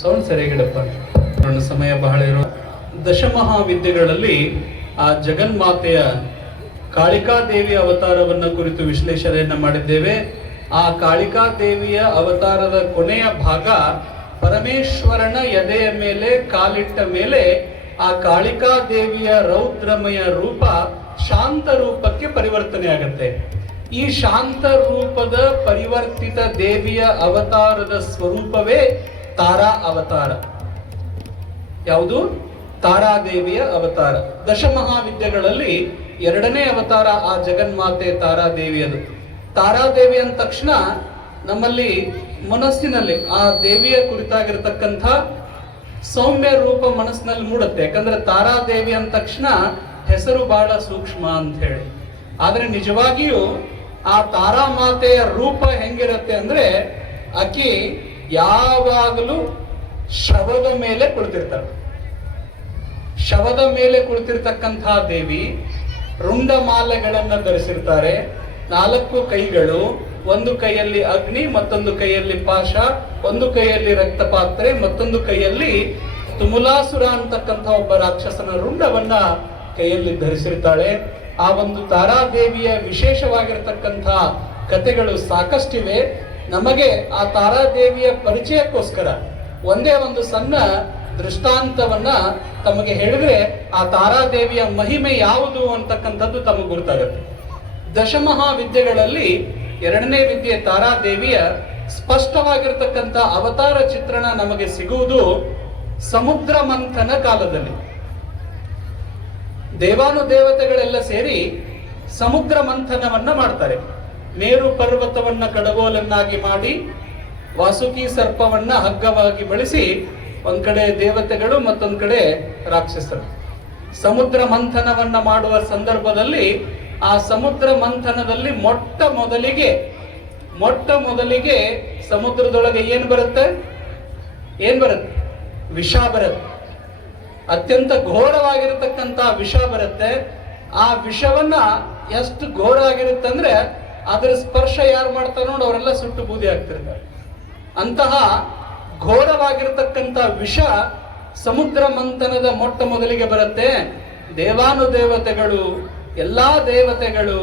Sound ಸರಿಯಾಗಿಡಪ್ಪ. ಸಮಯ ಬಹಳ ಇರೋ ದಶಮಹಾವಿದ್ಯೆಗಳಲ್ಲಿ ಆ ಜಗನ್ಮಾತೆಯ ಕಾಳಿಕಾದೇವಿಯ ಅವತಾರವನ್ನ ಕುರಿತು ವಿಶ್ಲೇಷಣೆಯನ್ನ ಮಾಡಿದ್ದೇವೆ. ಆ ಕಾಳಿಕಾದೇವಿಯ ಅವತಾರದ ಕೊನೆಯ ಭಾಗ ಪರಮೇಶ್ವರನ ಎದೆಯ ಮೇಲೆ ಕಾಲಿಟ್ಟ ಮೇಲೆ ಆ ಕಾಳಿಕಾದೇವಿಯ ರೌದ್ರಮಯ ರೂಪ ಶಾಂತ ರೂಪಕ್ಕೆ ಪರಿವರ್ತನೆ ಆಗುತ್ತೆ. ಈ ಶಾಂತ ರೂಪದ ಪರಿವರ್ತಿತ ದೇವಿಯ ಅವತಾರದ ಸ್ವರೂಪವೇ ತಾರಾ ಅವತಾರ. ಯಾವುದು? ತಾರಾದೇವಿಯ ಅವತಾರ. ದಶಮಹಾವಿದ್ಯೆಗಳಲ್ಲಿ ಎರಡನೇ ಅವತಾರ ಆ ಜಗನ್ಮಾತೆ ತಾರಾದೇವಿಯದು. ತಾರಾದೇವಿ ಅಂದ ತಕ್ಷಣ ನಮ್ಮಲ್ಲಿ ಮನಸ್ಸಿನಲ್ಲಿ ಆ ದೇವಿಯ ಕುರಿತಾಗಿರ್ತಕ್ಕಂಥ ಸೌಮ್ಯ ರೂಪ ಮನಸ್ಸಿನಲ್ಲಿ ಮೂಡುತ್ತೆ. ಯಾಕಂದ್ರೆ ತಾರಾದೇವಿ ಅಂದ ತಕ್ಷಣ ಹೆಸರು ಬಹಳ ಸೂಕ್ಷ್ಮ ಅಂತ ಹೇಳಿ. ಆದ್ರೆ ನಿಜವಾಗಿಯೂ ಆ ತಾರಾಮಾತೆಯ ರೂಪ ಹೆಂಗಿರುತ್ತೆ ಅಂದ್ರೆ ಆಕಿ ಯಾವಾಗಲೂ ಶವದ ಮೇಲೆ ಕುಳಿತಿರ್ತಾಳೆ. ಶವದ ಮೇಲೆ ಕುಳಿತಿರ್ತಕ್ಕಂತಹ ದೇವಿ ರುಂಡಮಾಲೆಗಳನ್ನ ಧರಿಸಿರ್ತಾರೆ. 4 ಕೈಗಳು, ಒಂದು ಕೈಯಲ್ಲಿ ಅಗ್ನಿ, ಮತ್ತೊಂದು ಕೈಯಲ್ಲಿ ಪಾಶ, ಒಂದು ಕೈಯಲ್ಲಿ ರಕ್ತಪಾತ್ರೆ, ಮತ್ತೊಂದು ಕೈಯಲ್ಲಿ ತುಮುಲಾಸುರ ಅಂತಕ್ಕಂಥ ಒಬ್ಬ ರಾಕ್ಷಸನ ರುಂಡವನ್ನ ಕೈಯಲ್ಲಿ ಧರಿಸಿರ್ತಾಳೆ. ಆ ಒಂದು ತಾರಾದೇವಿಯ ವಿಶೇಷವಾಗಿರತಕ್ಕಂಥ ಕಥೆಗಳು ಸಾಕಷ್ಟಿವೆ. ನಮಗೆ ಆ ತಾರಾದೇವಿಯ ಪರಿಚಯಕ್ಕೋಸ್ಕರ ಒಂದೇ ಒಂದು ಸಣ್ಣ ದೃಷ್ಟಾಂತವನ್ನ ತಮಗೆ ಹೇಳಿದ್ರೆ ಆ ತಾರಾದೇವಿಯ ಮಹಿಮೆ ಯಾವುದು ಅಂತಕ್ಕಂಥದ್ದು ತಮಗೆ ಗುರುತಾಗುತ್ತೆ. ದಶಮಹಾವಿದ್ಯೆಗಳಲ್ಲಿ ಎರಡನೇ ವಿದ್ಯೆ ತಾರಾದೇವಿಯ ಸ್ಪಷ್ಟವಾಗಿರ್ತಕ್ಕಂಥ ಅವತಾರ ಚಿತ್ರಣ ನಮಗೆ ಸಿಗುವುದು ಸಮುದ್ರ ಮಂಥನ ಕಾಲದಲ್ಲಿ. ದೇವಾನುದೇವತೆಗಳೆಲ್ಲ ಸೇರಿ ಸಮುದ್ರ ಮಂಥನವನ್ನ ಮಾಡ್ತಾರೆ. ಮೇರು ಪರ್ವತವನ್ನ ಕಡಗೋಲನ್ನಾಗಿ ಮಾಡಿ ವಾಸುಕಿ ಸರ್ಪವನ್ನ ಹಗ್ಗವಾಗಿ ಬಳಸಿ ಒಂದ್ ಕಡೆ ದೇವತೆಗಳು ಮತ್ತೊಂದ್ ಕಡೆ ರಾಕ್ಷಸರು ಸಮುದ್ರ ಮಂಥನವನ್ನ ಮಾಡುವ ಸಂದರ್ಭದಲ್ಲಿ ಆ ಸಮುದ್ರ ಮಂಥನದಲ್ಲಿ ಮೊಟ್ಟ ಮೊದಲಿಗೆ ಸಮುದ್ರದೊಳಗೆ ಏನ್ ಬರುತ್ತೆ? ವಿಷ ಬರುತ್ತೆ. ಅತ್ಯಂತ ಘೋರವಾಗಿರತಕ್ಕಂತ ವಿಷ ಬರುತ್ತೆ. ಆ ವಿಷವನ್ನ ಎಷ್ಟು ಘೋರ ಆಗಿರುತ್ತಂದ್ರೆ ಅದರ ಸ್ಪರ್ಶ ಯಾರು ಮಾಡ್ತಾರೆ ನೋಡಿ ಅವರೆಲ್ಲ ಸುಟ್ಟು ಬೂದಿ ಆಗ್ತಿರ್ತಾರೆ. ಅಂತಹ ಘೋರವಾಗಿರತಕ್ಕಂತ ವಿಷ ಸಮುದ್ರ ಮಂಥನದ ಮೊದಲಿಗೆ ಬರುತ್ತೆ. ದೇವಾನುದೇವತೆಗಳು, ಎಲ್ಲಾ ದೇವತೆಗಳು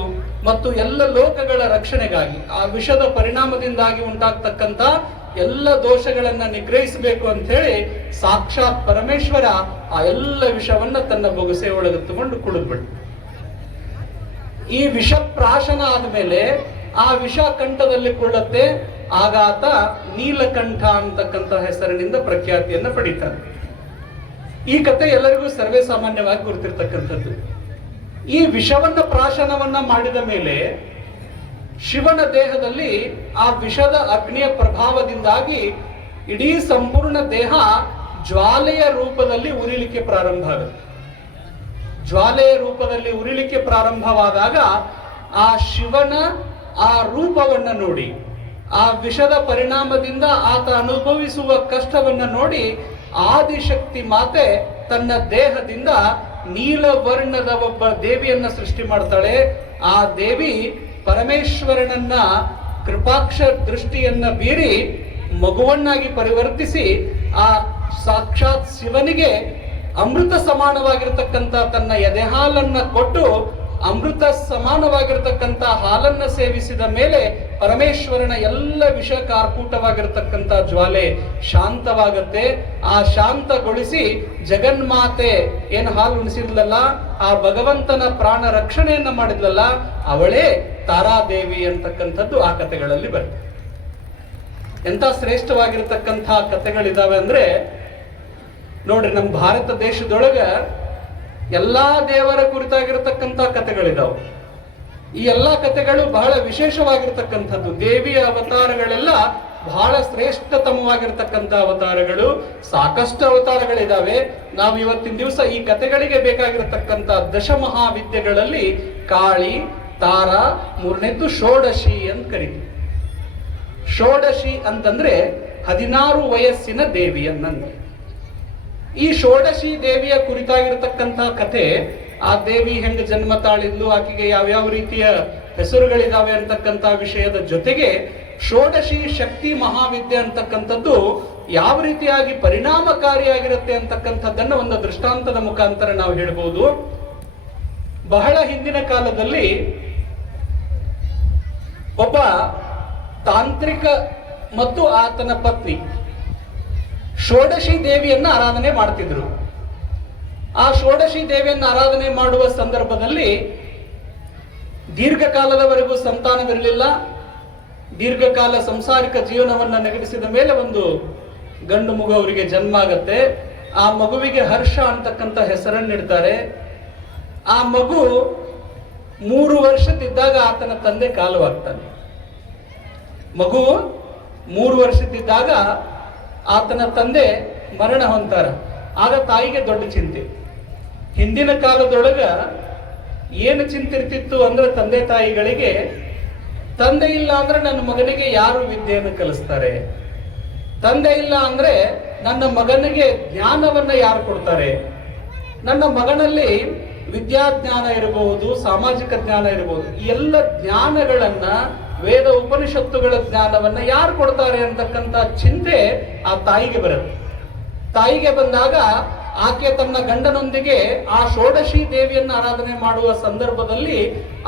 ಮತ್ತು ಎಲ್ಲ ಲೋಕಗಳ ರಕ್ಷಣೆಗಾಗಿ ಆ ವಿಷದ ಪರಿಣಾಮದಿಂದಾಗಿ ಉಂಟಾಗ್ತಕ್ಕಂಥ ಎಲ್ಲ ದೋಷಗಳನ್ನ ನಿಗ್ರಹಿಸಬೇಕು ಅಂತ ಹೇಳಿ ಸಾಕ್ಷಾತ್ ಪರಮೇಶ್ವರ ಆ ಎಲ್ಲ ವಿಷವನ್ನ ತನ್ನ ಬೊಗಸೆ ಒಳಗೆ ತಗೊಂಡು ಕುಡಿದ್ಬಿಟ್ಟು ಈ ವಿಷ ಪ್ರಾಶನ ಆದ್ಮೇಲೆ ಆ ವಿಷ ಕಂಠದಲ್ಲಿ ಕೊಳ್ಳುತ್ತೆ. ಆಗಾತ ನೀಲಕಂಠ ಅಂತಕ್ಕಂಥ ಹೆಸರಿನಿಂದ ಪ್ರಖ್ಯಾತಿಯನ್ನ ಪಡೀತಾರೆ. ಈ ಕಥೆ ಎಲ್ಲರಿಗೂ ಸರ್ವೇ ಸಾಮಾನ್ಯವಾಗಿ ಗುರುತಿರ್ತಕ್ಕಂಥದ್ದು. ಈ ವಿಷವನ್ನ ಪ್ರಾಶನವನ್ನ ಮಾಡಿದ ಮೇಲೆ ಶಿವನ ದೇಹದಲ್ಲಿ ಆ ವಿಷದ ಅಗ್ನಿಯ ಪ್ರಭಾವದಿಂದಾಗಿ ಇಡೀ ಸಂಪೂರ್ಣ ದೇಹ ಜ್ವಾಲೆಯ ರೂಪದಲ್ಲಿ ಉರಿಲಿಕ್ಕೆ ಪ್ರಾರಂಭ ಆಗುತ್ತೆ. ಜ್ವಾಲೆಯ ರೂಪದಲ್ಲಿ ಉರಿಲಿಕ್ಕೆ ಪ್ರಾರಂಭವಾದಾಗ ಆ ಶಿವನ ಆ ರೂಪವನ್ನ ನೋಡಿ, ಆ ವಿಷದ ಪರಿಣಾಮದಿಂದ ಆತ ಅನುಭವಿಸುವ ಕಷ್ಟವನ್ನ ನೋಡಿ ಆದಿಶಕ್ತಿ ಮಾತೆ ತನ್ನ ದೇಹದಿಂದ ನೀಲವರ್ಣದ ಒಬ್ಬ ದೇವಿಯನ್ನ ಸೃಷ್ಟಿ ಮಾಡ್ತಾಳೆ. ಆ ದೇವಿ ಪರಮೇಶ್ವರನನ್ನ ಕೃಪಾಕ್ಷ ದೃಷ್ಟಿಯನ್ನ ಬೀರಿ ಮಗುವನ್ನಾಗಿ ಪರಿವರ್ತಿಸಿ ಆ ಸಾಕ್ಷಾತ್ ಶಿವನಿಗೆ ಅಮೃತ ಸಮಾನವಾಗಿರ್ತಕ್ಕಂಥ ತನ್ನ ಎದೆ ಹಾಲನ್ನ ಕೊಟ್ಟು ಅಮೃತ ಸಮಾನವಾಗಿರ್ತಕ್ಕಂಥ ಹಾಲನ್ನ ಸೇವಿಸಿದ ಮೇಲೆ ಪರಮೇಶ್ವರನ ಎಲ್ಲ ವಿಷ ಕಾರ್ಕೂಟವಾಗಿರ್ತಕ್ಕಂಥ ಜ್ವಾಲೆ ಶಾಂತವಾಗತ್ತೆ. ಆ ಶಾಂತಗೊಳಿಸಿ ಜಗನ್ಮಾತೆ ಏನು ಹಾಲು ಉಣಿಸಿದ್ಲಲ್ಲ, ಆ ಭಗವಂತನ ಪ್ರಾಣ ರಕ್ಷಣೆಯನ್ನ ಮಾಡಿದ್ಲಲ್ಲ, ಅವಳೇ ತಾರಾದೇವಿ ಅಂತಕ್ಕಂಥದ್ದು ಆ ಕಥೆಗಳಲ್ಲಿ ಬರುತ್ತೆ. ಎಂತ ಶ್ರೇಷ್ಠವಾಗಿರ್ತಕ್ಕಂಥ ಕಥೆಗಳಿದಾವೆ ಅಂದ್ರೆ ನೋಡ್ರಿ, ನಮ್ಮ ಭಾರತ ದೇಶದೊಳಗ ಎಲ್ಲಾ ದೇವರ ಕುರಿತಾಗಿರ್ತಕ್ಕಂಥ ಕಥೆಗಳಿದಾವೆ. ಈ ಎಲ್ಲಾ ಕಥೆಗಳು ಬಹಳ ವಿಶೇಷವಾಗಿರ್ತಕ್ಕಂಥದ್ದು. ದೇವಿಯ ಅವತಾರಗಳೆಲ್ಲ ಬಹಳ ಶ್ರೇಷ್ಠತಮವಾಗಿರ್ತಕ್ಕಂಥ ಅವತಾರಗಳು. ಸಾಕಷ್ಟು ಅವತಾರಗಳಿದಾವೆ. ನಾವು ಇವತ್ತಿನ ದಿವಸ ಈ ಕಥೆಗಳಿಗೆ ಬೇಕಾಗಿರತಕ್ಕಂಥ ದಶಮಹಾವಿದ್ಯೆಗಳಲ್ಲಿ ಕಾಳಿ, ತಾರ, ಮೂರನೇದ್ದು ಷೋಡಶಿ ಅಂತ ಕರೀತೀವಿ. ಷೋಡಶಿ ಅಂತಂದ್ರೆ 16 ವಯಸ್ಸಿನ ದೇವಿಯನ್ನಂದ್ರೆ. ಈ ಷೋಡಶಿ ದೇವಿಯ ಕುರಿತಾಗಿರ್ತಕ್ಕಂಥ ಕಥೆ, ಆ ದೇವಿ ಹೆಂಗ ಜನ್ಮ ತಾಳಿದ್ಲು, ಆಕೆಗೆ ಯಾವ್ಯಾವ ರೀತಿಯ ಹೆಸರುಗಳಿದಾವೆ ಅಂತಕ್ಕಂಥ ವಿಷಯದ ಜೊತೆಗೆ ಷೋಡಶಿ ಶಕ್ತಿ ಮಹಾವಿದ್ಯೆ ಅಂತಕ್ಕಂಥದ್ದು ಯಾವ ರೀತಿಯಾಗಿ ಪರಿಣಾಮಕಾರಿಯಾಗಿರುತ್ತೆ ಅಂತಕ್ಕಂಥದ್ದನ್ನ ಒಂದು ದೃಷ್ಟಾಂತದ ಮುಖಾಂತರ ನಾವು ಹೇಳ್ಬೋದು. ಬಹಳ ಹಿಂದಿನ ಕಾಲದಲ್ಲಿ ಒಬ್ಬ ತಾಂತ್ರಿಕ ಮತ್ತು ಆತನ ಪತ್ನಿ ಷೋಡಶಿ ದೇವಿಯನ್ನ ಆರಾಧನೆ ಮಾಡ್ತಿದ್ರು. ಆ ಷೋಡಶಿ ದೇವಿಯನ್ನ ಆರಾಧನೆ ಮಾಡುವ ಸಂದರ್ಭದಲ್ಲಿ ದೀರ್ಘಕಾಲದವರೆಗೂ ಸಂತಾನವಿರಲಿಲ್ಲ. ದೀರ್ಘಕಾಲ ಸಂಸಾರಿಕ ಜೀವನವನ್ನ ನಡೆಸಿದ ಮೇಲೆ ಒಂದು ಗಂಡು ಮಗು ಅವರಿಗೆ ಜನ್ಮ ಆಗತ್ತೆ. ಆ ಮಗುವಿಗೆ ಹರ್ಷ ಅಂತಕ್ಕಂಥ ಹೆಸರನ್ನಿಡ್ತಾರೆ. ಆ ಮಗು 3 ವರ್ಷದಿದ್ದಾಗ ಆತನ ತಂದೆ ಕಾಲವಾಗ್ತಾನೆ. ಮಗು 3 ವರ್ಷದಿದ್ದಾಗ ಆತನ ತಂದೆ ಮರಣ ಹೊಂತಾರ. ಆಗ ತಾಯಿಗೆ ದೊಡ್ಡ ಚಿಂತೆ. ಹಿಂದಿನ ಕಾಲದೊಳಗ ಏನು ಚಿಂತಿರ್ತಿತ್ತು ಅಂದ್ರೆ ತಂದೆ ತಾಯಿಗಳಿಗೆ, ತಂದೆ ಇಲ್ಲ ಅಂದ್ರೆ ನನ್ನ ಮಗನಿಗೆ ಯಾರು ವಿದ್ಯೆಯನ್ನು ಕಲಿಸ್ತಾರೆ, ತಂದೆ ಇಲ್ಲ ಅಂದ್ರೆ ನನ್ನ ಮಗನಿಗೆ ಜ್ಞಾನವನ್ನ ಯಾರು ಕೊಡ್ತಾರೆ, ನನ್ನ ಮಗನಲ್ಲಿ ವಿದ್ಯಾಜ್ಞಾನ ಇರಬಹುದು, ಸಾಮಾಜಿಕ ಜ್ಞಾನ ಇರಬಹುದು, ಈ ಎಲ್ಲ ಜ್ಞಾನಗಳನ್ನ, ವೇದ ಉಪನಿಷತ್ತುಗಳ ಜ್ಞಾನವನ್ನ ಯಾರು ಕೊಡ್ತಾರೆ ಅಂತಕ್ಕಂಥ ಚಿಂತೆ ಆ ತಾಯಿಗೆ ಬರುತ್ತೆ. ತಾಯಿಗೆ ಬಂದಾಗ ಆಕೆ ತನ್ನ ಗಂಡನೊಂದಿಗೆ ಆ ಷೋಡಶಿ ದೇವಿಯನ್ನ ಆರಾಧನೆ ಮಾಡುವ ಸಂದರ್ಭದಲ್ಲಿ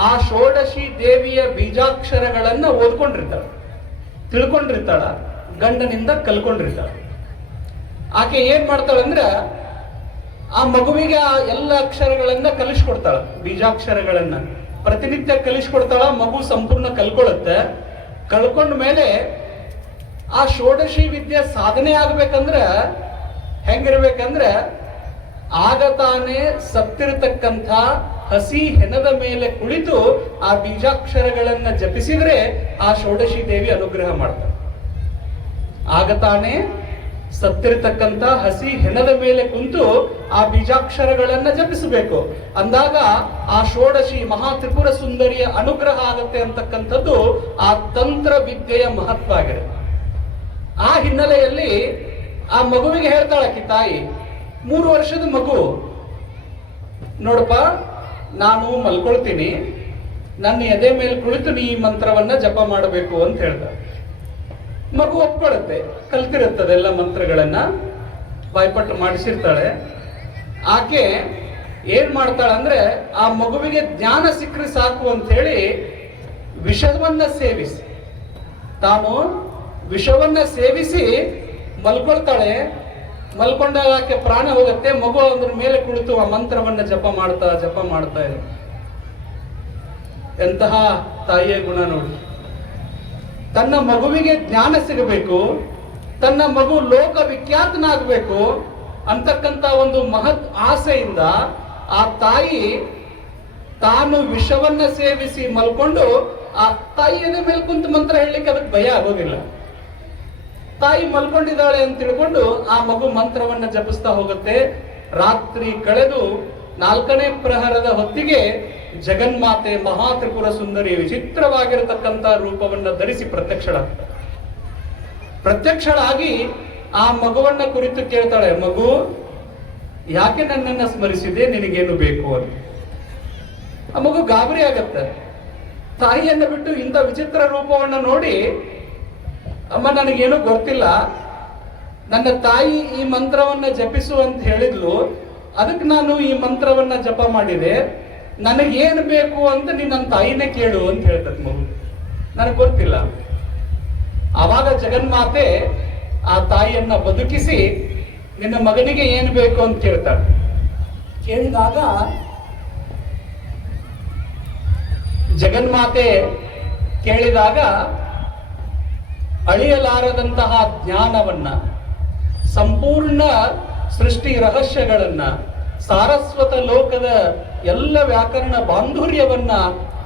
ಆ ಷೋಡಶಿ ದೇವಿಯ ಬೀಜಾಕ್ಷರಗಳನ್ನ ಓದ್ಕೊಂಡಿರ್ತಾಳ, ತಿಳ್ಕೊಂಡಿರ್ತಾಳ, ಗಂಡನಿಂದ ಕಲ್ಕೊಂಡಿರ್ತಾಳ. ಆಕೆ ಏನ್ ಮಾಡ್ತಾಳಂದ್ರ ಆ ಮಗುವಿಗೆ ಆ ಎಲ್ಲ ಅಕ್ಷರಗಳನ್ನ ಕಲಿಸ್ಕೊಡ್ತಾಳ, ಬೀಜಾಕ್ಷರಗಳನ್ನ ಪ್ರತಿನಿತ್ಯ ಕಲಿಸ್ಕೊಡ್ತಾಳ. ಮಗು ಸಂಪೂರ್ಣ ಕಲ್ಕೊಳ್ಳುತ್ತೆ. ಕಲ್ಕೊಂಡ ಮೇಲೆ ಆ ಷೋಡಶಿ ವಿದ್ಯೆ ಸಾಧನೆ ಆಗ್ಬೇಕಂದ್ರ ಹೆಂಗಿರ್ಬೇಕಂದ್ರೆ, ಆಗ ತಾನೇ ಸತ್ತಿರತಕ್ಕಂಥ ಹಸಿ ಹೆಣದ ಮೇಲೆ ಕುಳಿತು ಆ ಬೀಜಾಕ್ಷರಗಳನ್ನ ಜಪಿಸಿದ್ರೆ ಆ ಷೋಡಶಿ ದೇವಿ ಅನುಗ್ರಹ ಮಾಡ್ತಾಳೆ. ಆಗ ತಾನೇ ಸತ್ತಿರತಕ್ಕಂಥ ಹಸಿ ಹೆಣದ ಮೇಲೆ ಕುಂತು ಆ ಬೀಜಾಕ್ಷರಗಳನ್ನ ಜಪಿಸಬೇಕು. ಅಂದಾಗ ಆ ಷೋಡಶಿ ಮಹಾ ತ್ರಿಪುರ ಸುಂದರಿಯ ಅನುಗ್ರಹ ಆಗುತ್ತೆ ಅಂತಕ್ಕಂಥದ್ದು ಆ ತಂತ್ರ ವಿದ್ಯೆಯ ಮಹತ್ವ ಆಗಿದೆ. ಆ ಹಿನ್ನೆಲೆಯಲ್ಲಿ ಆ ಮಗುವಿಗೆ ಹೇಳ್ತಾಳಕಿ ತಾಯಿ, 3 ವರ್ಷದ ಮಗು, ನೋಡಪ್ಪ ನಾನು ಮಲ್ಕೊಳ್ತೀನಿ, ನನ್ನ ಎದೆ ಮೇಲೆ ಕುಳಿತು ನೀ ಈ ಮಂತ್ರವನ್ನ ಜಪ ಮಾಡಬೇಕು ಅಂತ ಹೇಳ್ತಾಳೆ. ಮಗು ಒಪ್ಕೊಳ್ಳುತ್ತೆ, ಕಲ್ತಿರುತ್ತದೆಲ್ಲ ಮಂತ್ರಗಳನ್ನ, ಬಾಯ್ಪಟ್ಟು ಮಾಡಿಸಿರ್ತಾಳೆ. ಆಕೆ ಏನ್ ಮಾಡ್ತಾಳಂದ್ರೆ, ಆ ಮಗುವಿಗೆ ಜ್ಞಾನ ಸಿಕ್ಕರೆ ಸಾಕು ಅಂತ ಹೇಳಿ ವಿಷವನ್ನ ಸೇವಿಸಿ, ತಾನು ವಿಷವನ್ನ ಸೇವಿಸಿ ಮಲ್ಕೊಳ್ತಾಳೆ. ಮಲ್ಕೊಂಡಾಗ ಆಕೆ ಪ್ರಾಣ ಹೋಗುತ್ತೆ. ಮಗು ಅದ್ರ ಮೇಲೆ ಕುಳಿತು ಆ ಮಂತ್ರವನ್ನ ಜಪ ಮಾಡ್ತಾ ಇದೆ. ಎಂತಹ ತಾಯಿಯ ಗುಣ ನೋಡಿ. ತನ್ನ ಮಗುವಿಗೆ ಜ್ಞಾನ ಸಿಗಬೇಕು, ತನ್ನ ಮಗು ಲೋಕ ವಿಖ್ಯಾತನಾಗಬೇಕು ಅಂತಕ್ಕಂಥ ಒಂದು ಮಹತ್ ಆಸೆಯಿಂದ ಆ ತಾಯಿ ತಾನು ವಿಷವನ್ನ ಸೇವಿಸಿ ಮಲ್ಕೊಂಡು ಆ ತಾಯಿಯ ಮೇಲೆ ಕುಂತು ಮಂತ್ರ ಹೇಳಲಿಕ್ಕೆ ಅದಕ್ಕೆ ಭಯ ಆಗೋದಿಲ್ಲ. ತಾಯಿ ಮಲ್ಕೊಂಡಿದ್ದಾಳೆ ಅಂತ ತಿಳ್ಕೊಂಡು ಆ ಮಗು ಮಂತ್ರವನ್ನ ಜಪಿಸ್ತಾ ಹೋಗುತ್ತೆ. ರಾತ್ರಿ ಕಳೆದು 4ನೇ ಪ್ರಹರದ ಹೊತ್ತಿಗೆ ಜಗನ್ಮಾತೆ ಮಹಾ ತ್ರಿಪುರ ಸುಂದರಿ ವಿಚಿತ್ರವಾಗಿರತಕ್ಕಂಥ ರೂಪವನ್ನ ಧರಿಸಿ ಪ್ರತ್ಯಕ್ಷಳಾಗ್ತಾಳೆ. ಪ್ರತ್ಯಕ್ಷಳಾಗಿ ಆ ಮಗುವನ್ನ ಕುರಿತು ಕೇಳ್ತಾಳೆ, ಮಗು ಯಾಕೆ ನನ್ನನ್ನ ಸ್ಮರಿಸಿದೆ, ನಿನಗೇನು ಬೇಕು ಅಂತ. ಆ ಮಗು ಗಾಬರಿ ಆಗತ್ತೆ. ತಾಯಿಯನ್ನ ಬಿಟ್ಟು ಇಂಥ ವಿಚಿತ್ರ ರೂಪವನ್ನ ನೋಡಿ, ಅಮ್ಮ ನನಗೇನು ಗೊತ್ತಿಲ್ಲ, ನನ್ನ ತಾಯಿ ಈ ಮಂತ್ರವನ್ನ ಜಪಿಸು ಅಂತ ಹೇಳಿದ್ಲು, ಅದಕ್ಕೆ ನಾನು ಈ ಮಂತ್ರವನ್ನ ಜಪ ಮಾಡಿದೆ, ನನಗೇನು ಬೇಕು ಅಂತ ನೀನ್ ನನ್ನ ತಾಯಿನೇ ಕೇಳು ಅಂತ ಹೇಳ್ತದೆ ಮಗು. ನನಗೆ ಗೊತ್ತಿಲ್ಲ. ಆವಾಗ ಜಗನ್ಮಾತೆ ಆ ತಾಯಿಯನ್ನ ಬದುಕಿಸಿ ನಿನ್ನ ಮಗನಿಗೆ ಏನು ಬೇಕು ಅಂತ ಕೇಳ್ತಾಳೆ. ಕೇಳಿದಾಗ ಜಗನ್ಮಾತೆ ಕೇಳಿದಾಗ ಅಳಿಯಲಾರದಂತಹ ಜ್ಞಾನವನ್ನ, ಸಂಪೂರ್ಣ ಸೃಷ್ಟಿ ರಹಸ್ಯಗಳನ್ನ, ಸಾರಸ್ವತ ಲೋಕದ ಎಲ್ಲ ವ್ಯಾಕರಣ ಬಾಂಧುರ್ಯವನ್ನ,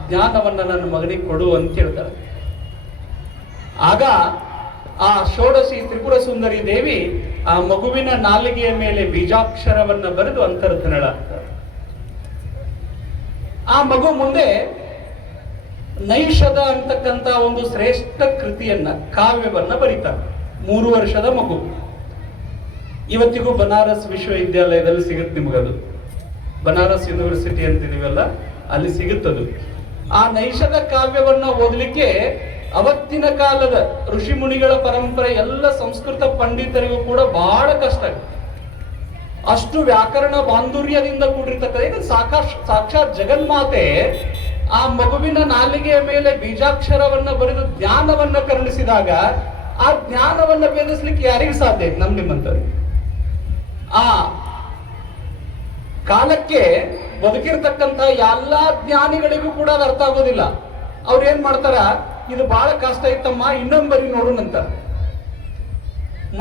ಜ್ಞಾನವನ್ನ ನನ್ನ ಮಗನಿಗೆ ಕೊಡು ಅಂತ ಹೇಳ್ತಾಳೆ. ಆಗ ಆ ಷೋಡಶಿ ತ್ರಿಪುರ ಸುಂದರಿ ದೇವಿ ಆ ಮಗುವಿನ ನಾಲಿಗೆಯ ಮೇಲೆ ಬೀಜಾಕ್ಷರವನ್ನ ಬರೆದು ಅಂತರ್ಧನಳಾಗ್ತಾಳೆ. ಆ ಮಗು ಮುಂದೆ ನೈಷಧ ಅಂತಕ್ಕಂಥ ಒಂದು ಶ್ರೇಷ್ಠ ಕೃತಿಯನ್ನ, ಕಾವ್ಯವನ್ನ ಬರೀತಾರೆ. 3 ವರ್ಷದ ಮಗು. ಇವತ್ತಿಗೂ ಬನಾರಸ್ ವಿಶ್ವವಿದ್ಯಾಲಯದಲ್ಲಿ ಸಿಗುತ್ತೆ ನಿಮಗದು. ಬನಾರಸ್ ಯೂನಿವರ್ಸಿಟಿ ಅಂತಿದೀವಲ್ಲ, ಅಲ್ಲಿ ಸಿಗುತ್ತದು. ಆ ನೈಷಧ ಕಾವ್ಯವನ್ನ ಓದಲಿಕ್ಕೆ ಅವತ್ತಿನ ಕಾಲದ ಋಷಿ ಮುನಿಗಳ ಪರಂಪರೆ ಎಲ್ಲ ಸಂಸ್ಕೃತ ಪಂಡಿತರಿಗೂ ಕೂಡ ಬಹಳ ಕಷ್ಟ ಆಗುತ್ತೆ. ಅಷ್ಟು ವ್ಯಾಕರಣ ಬಾಂಧುರ್ಯದಿಂದ ಕೂಡಿರ್ತಕ್ಕಂಥ ಇದು ಸಾಕ್ಷಾತ್ ಜಗನ್ಮಾತೆ ಆ ಮಗುವಿನ ನಾಲಿಗೆಯ ಮೇಲೆ ಬೀಜಾಕ್ಷರವನ್ನ ಬರೆದು ಜ್ಞಾನವನ್ನ ಕರುಣಿಸಿದಾಗ ಆ ಜ್ಞಾನವನ್ನ ಭೇದಿಸ್ಲಿಕ್ಕೆ ಯಾರಿಗೂ ಸಾಧ್ಯ ಇದೆ? ನಿಮ್ಮಂತವ್ರಿಗೆ. ಆ ಕಾಲಕ್ಕೆ ಬದುಕಿರ್ತಕ್ಕಂಥ ಎಲ್ಲಾ ಜ್ಞಾನಿಗಳಿಗೂ ಕೂಡ ಅದು ಅರ್ಥ ಆಗೋದಿಲ್ಲ. ಅವ್ರು ಏನ್ ಮಾಡ್ತಾರ, ಇದು ಬಹಳ ಕಷ್ಟ ಇತ್ತಮ್ಮ, ಇನ್ನೊಂದು ಬರಿ ನೋಡೋಣಂತ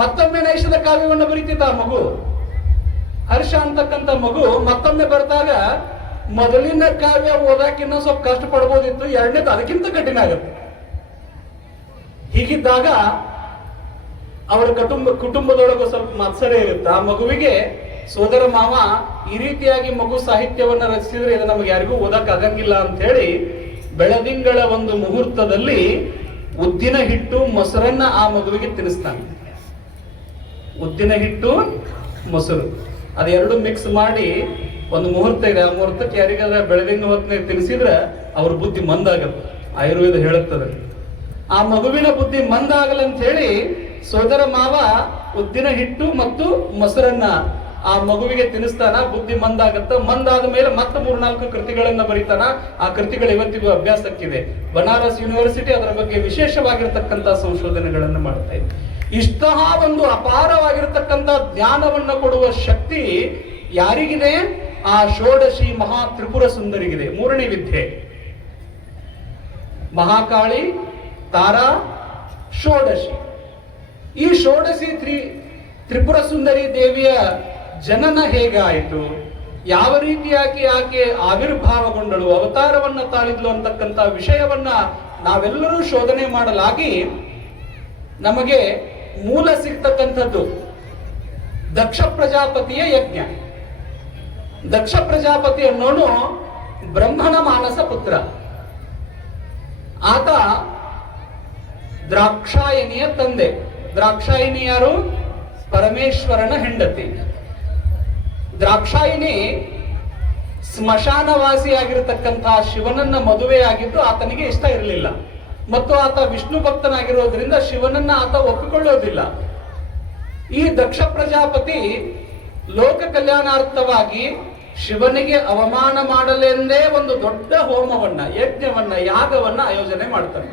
ಮತ್ತೊಮ್ಮೆ ನೈಷಧ ಕಾವ್ಯವನ್ನು ಬರೀತಿದ್ದ ಆ ಮಗು. ಹರ್ಷ ಅಂತಕ್ಕಂಥ ಮಗು ಮತ್ತೊಮ್ಮೆ ಬರ್ದಾಗ ಮೊದಲಿನ ಕಾವ್ಯ ಓದಾಕ ಇನ್ನೂ ಸ್ವಲ್ಪ ಕಷ್ಟ ಪಡ್ಬೋದಿತ್ತು, ಎರಡನೇದು ಅದಕ್ಕಿಂತ ಕಠಿಣ ಆಗುತ್ತೆ. ಹೀಗಿದ್ದಾಗ ಅವರ ಕುಟುಂಬದೊಳಗೂ ಸ್ವಲ್ಪ ಮತ್ಸರ ಇರುತ್ತೆ. ಆ ಮಗುವಿಗೆ ಸೋದರ ಮಾವ ಈ ರೀತಿಯಾಗಿ ಮಗು ಸಾಹಿತ್ಯವನ್ನ ರಚಿಸಿದ್ರೆ ಇದು ನಮ್ಗೆ ಯಾರಿಗೂ ಓದಕ್ ಆಗಂಗಿಲ್ಲ ಅಂತ ಹೇಳಿ ಬೆಳದಿಂಗಳ ಒಂದು ಮುಹೂರ್ತದಲ್ಲಿ ಉದ್ದಿನ ಹಿಟ್ಟು ಮೊಸರನ್ನ ಆ ಮಗುವಿಗೆ ತಿನ್ನಿಸ್ತಾನೆ. ಉದ್ದಿನ ಹಿಟ್ಟು ಮೊಸರು ಅದೆರಡು ಮಿಕ್ಸ್ ಮಾಡಿ ಒಂದು ಮುಹೂರ್ತ ಇದೆ, ಆ ಮುಹೂರ್ತಕ್ಕೆ ಯಾರಿಗಾದ್ರೆ ಬೆಳದಿಂಗ ಹೊತ್ತಿನ ತಿನ್ನಿಸಿದ್ರೆ ಅವ್ರ ಬುದ್ಧಿ ಮಂದಾಗತ್ತೆ. ಆಯುರ್ವೇದ ಹೇಳುತ್ತದೆ ಆ ಮಗುವಿನ ಬುದ್ಧಿ ಮಂದಾಗಲ್ಲ ಅಂತ ಹೇಳಿ ಸೋದರ ಮಾವ ಉದ್ದಿನ ಹಿಟ್ಟು ಮತ್ತು ಮೊಸರನ್ನ ಆ ಮಗುವಿಗೆ ತಿನ್ನಿಸ್ತಾನ. ಬುದ್ಧಿ ಮಂದಾಗತ್ತ. ಮಂದಾದ ಮೇಲೆ ಮತ್ತೆ 3-4 ಕೃತಿಗಳನ್ನ ಬರೀತಾನ. ಆ ಕೃತಿಗಳು ಇವತ್ತಿಗೂ ಅಭ್ಯಾಸಕ್ಕಿದೆ. ಬನಾರಸ್ ಯೂನಿವರ್ಸಿಟಿ ಅದರ ಬಗ್ಗೆ ವಿಶೇಷವಾಗಿರತಕ್ಕಂತ ಸಂಶೋಧನೆಗಳನ್ನು ಮಾಡ್ತಾ ಇದೆ. ಇಷ್ಟಹ ಒಂದು ಅಪಾರವಾಗಿರತಕ್ಕಂತ ಜ್ಞಾನವನ್ನ ಕೊಡುವ ಶಕ್ತಿ ಯಾರಿಗಿದೆ? ಆ ಷೋಡಶಿ ಮಹಾ ತ್ರಿಪುರ ಸುಂದರಿಗಿದೆ. 3ನೇ ವಿದ್ಯೆ ಮಹಾಕಾಳಿ, ತಾರಾ, ಷೋಡಶಿ. ಈ ಷೋಡಶಿ ತ್ರಿಪುರ ಸುಂದರಿ ದೇವಿಯ ಜನನ ಹೇಗಾಯಿತು, ಯಾವ ರೀತಿಯಾಗಿ ಆಕೆ ಆವಿರ್ಭಾವಗೊಂಡಳು, ಅವತಾರವನ್ನ ತಾಳಿದ್ಲು ಅಂತಕ್ಕಂಥ ವಿಷಯವನ್ನ ನಾವೆಲ್ಲರೂ ಶೋಧನೆ ಮಾಡಲಾಗಿ ನಮಗೆ ಮೂಲ ಸಿಗ್ತಕ್ಕಂಥದ್ದು ದಕ್ಷ ಪ್ರಜಾಪತಿಯ ಯಜ್ಞ. ದಕ್ಷ ಪ್ರಜಾಪತಿ ಅನ್ನೋನು ಬ್ರಹ್ಮನ ಮಾನಸ ಪುತ್ರ. ಆತ ದ್ರಾಕ್ಷಾಯಣಿಯ ತಂದೆ. ದ್ರಾಕ್ಷಾಯಿಣಿ ಯಾರು? ಪರಮೇಶ್ವರನ ಹೆಂಡತಿ. ದ್ರಾಕ್ಷಾಯಿಣಿ ಸ್ಮಶಾನವಾಸಿಯಾಗಿರತಕ್ಕಂತಹ ಶಿವನನ್ನ ಮದುವೆಯಾಗಿದ್ದು ಆತನಿಗೆ ಇಷ್ಟ ಇರಲಿಲ್ಲ. ಮತ್ತು ಆತ ವಿಷ್ಣು ಭಕ್ತನಾಗಿರೋದ್ರಿಂದ ಶಿವನನ್ನ ಆತ ಒಪ್ಪಿಕೊಳ್ಳೋದಿಲ್ಲ. ಈ ದಕ್ಷ ಪ್ರಜಾಪತಿ ಲೋಕ ಕಲ್ಯಾಣಾರ್ಥವಾಗಿ ಶಿವನಿಗೆ ಅವಮಾನ ಮಾಡಲೆಂದೇ ಒಂದು ದೊಡ್ಡ ಹೋಮವನ್ನ, ಯಜ್ಞವನ್ನ, ಯಾಗವನ್ನ ಆಯೋಜನೆ ಮಾಡ್ತಾನೆ.